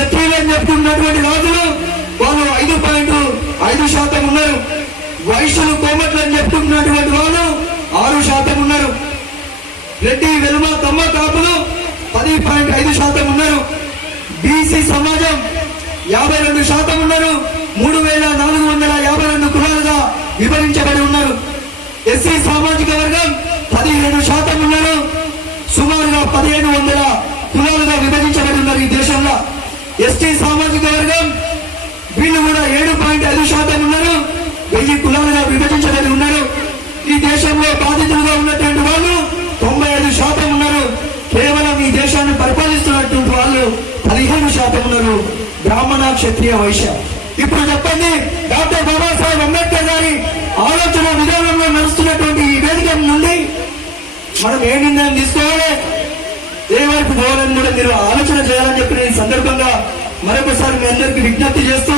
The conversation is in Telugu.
క్షత్రియులు అని చెప్పుకున్నటువంటి రాజులు వాళ్ళు 5.5% ఉన్నారు. వైశ్యులు కోమట్లు అని చెప్పుకుంటున్నటువంటి వాళ్ళు 6% ఉన్నారు. రెడ్డి వెలుమ కమ్మ కాపులు 10.5% ఉన్నారు. బీసీ సమాజం 52% ఉన్నారు. 3452 కులాలుగా విభజించబడి ఉన్నారు. ఎస్సీ సామాజిక వర్గం 17% ఉన్నారు. సుమారుగా 1500 కులాలుగా విభజించబడి ఉన్నారు ఈ దేశంలో. ఎస్టీ సామాజిక వర్గం వీళ్ళు కూడా 7.5% ఉన్నారు. 1000 కులాలుగా విభజించబడి ఉన్నారు. ఈ దేశంలో బాధితులుగా ఉన్నటువంటి వాళ్ళు 95% ఉన్నారు. కేవలం ఈ దేశాన్ని పరిపాలిస్తున్నటువంటి వాళ్ళు 15% ఉన్నారు. బ్రాహ్మణ, క్షత్రియ, వైశ్య. ఇప్పుడు చెప్పండి, డాక్టర్ బాబాసాహెబ్ అంబేద్కర్ గారి ఆలోచన విధానంలో నడుస్తున్నటువంటి ఈ వేదిక నుండి మనం ఏ నిర్ణయం తీసుకోవాలి, ఏ వైపు పోవాలని కూడా మీరు ఆలోచన చేయాలని చెప్పి ఈ సందర్భంగా మరొకసారి మీ అందరికీ విజ్ఞప్తి చేస్తూ